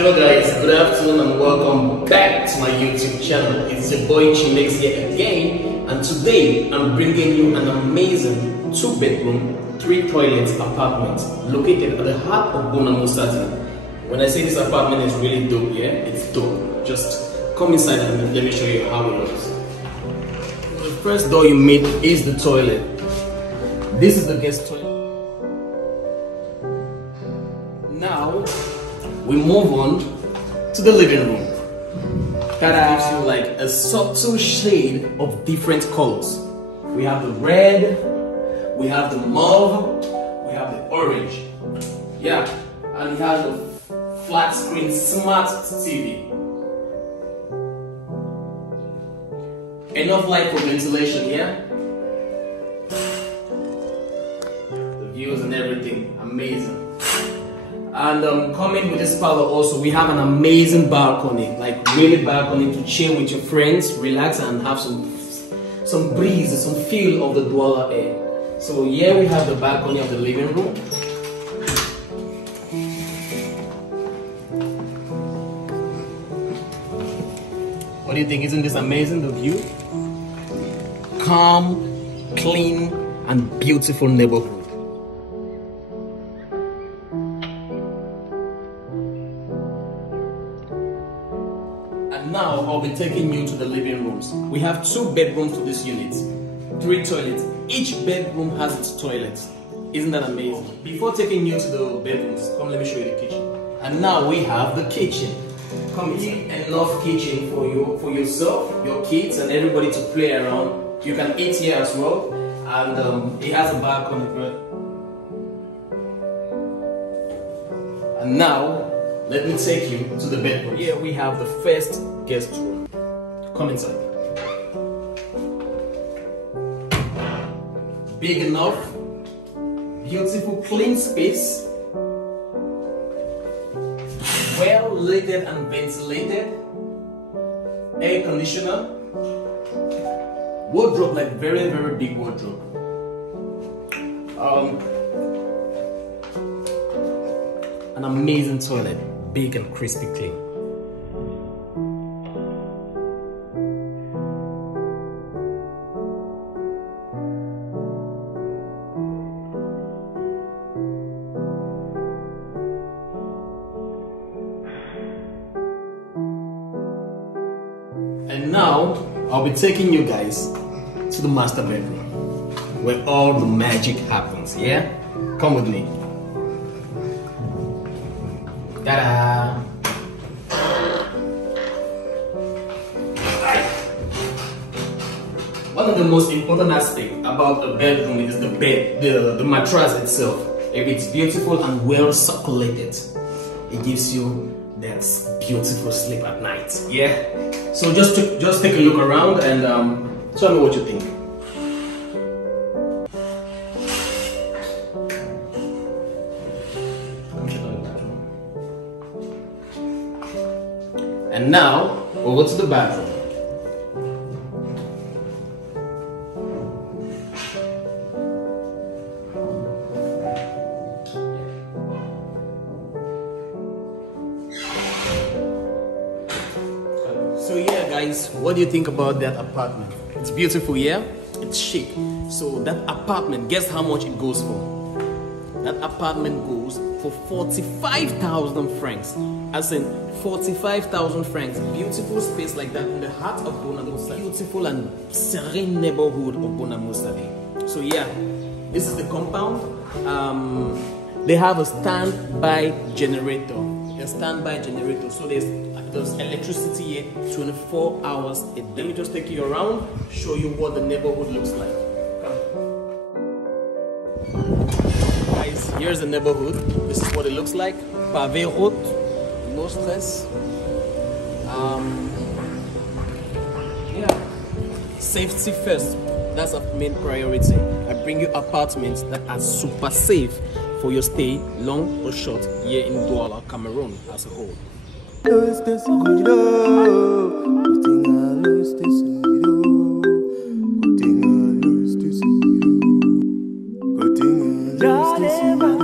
Hello guys, good afternoon and welcome back to my YouTube channel. It's your boy CHIMEX here again, and today I'm bringing you an amazing 2-bedroom, 3-toilet apartment located at the heart of Bonamoussadi. When I say this apartment is really dope, yeah, it's dope. Just come inside and let me show you how it looks. The first door you meet is the toilet. This is the guest toilet. Now we move on to the living room. That gives you like a subtle shade of different colors. We have the red, we have the mauve, we have the orange. Yeah, and it has a flat screen smart TV. Enough light for ventilation, yeah? The views and everything, amazing. And coming with this parlor also, we have an amazing balcony, like really balcony to chill with your friends, relax and have some breeze, some feel of the Douala air. So here we have the balcony of the living room. What do you think? Isn't this amazing, the view? Calm, clean and beautiful neighborhood. And now I'll be taking you to the living rooms. We have 2 bedrooms to this unit, 3 toilets. Each bedroom has its toilet. Isn't that amazing? Before taking you to the bedrooms, come let me show you the kitchen. And now we have the kitchen. Come in, enough kitchen for you, for yourself, your kids, and everybody to play around. You can eat here as well, and it has a balcony. And now, let me take you to the bedroom. Here we have the first guest room. Come inside. Big enough, beautiful, clean space, well lighted and ventilated, air conditioner, wardrobe, like very big wardrobe. An amazing toilet, big and crispy clean. And now I'll be taking you guys to the master bedroom where all the magic happens, yeah? Come with me. Ta-da! One of the most important aspects about a bedroom is the bed, the mattress itself. If it's beautiful and well circulated, it gives you that beautiful sleep at night, yeah? So just take a look around and tell me what you think. And now, over to the bathroom. So yeah guys, what do you think about that apartment? It's beautiful, yeah? It's chic. So that apartment, guess how much it goes for? That apartment goes for 45,000 francs. As in 45,000 francs. Beautiful space like that in the heart of Bonamoussadi. Beautiful and serene neighborhood of Bonamoussadi. So yeah, this is the compound. They have a standby generator. A standby generator. So there's electricity here 24 hours a day. Let me just take you around, show you what the neighborhood looks like. Guys, here's the neighborhood. This is what it looks like. Pavé route, no stress. Yeah, safety first. That's our main priority. I bring you apartments that are super safe for your stay, long or short, here in Douala, Cameroon as a whole. Darling,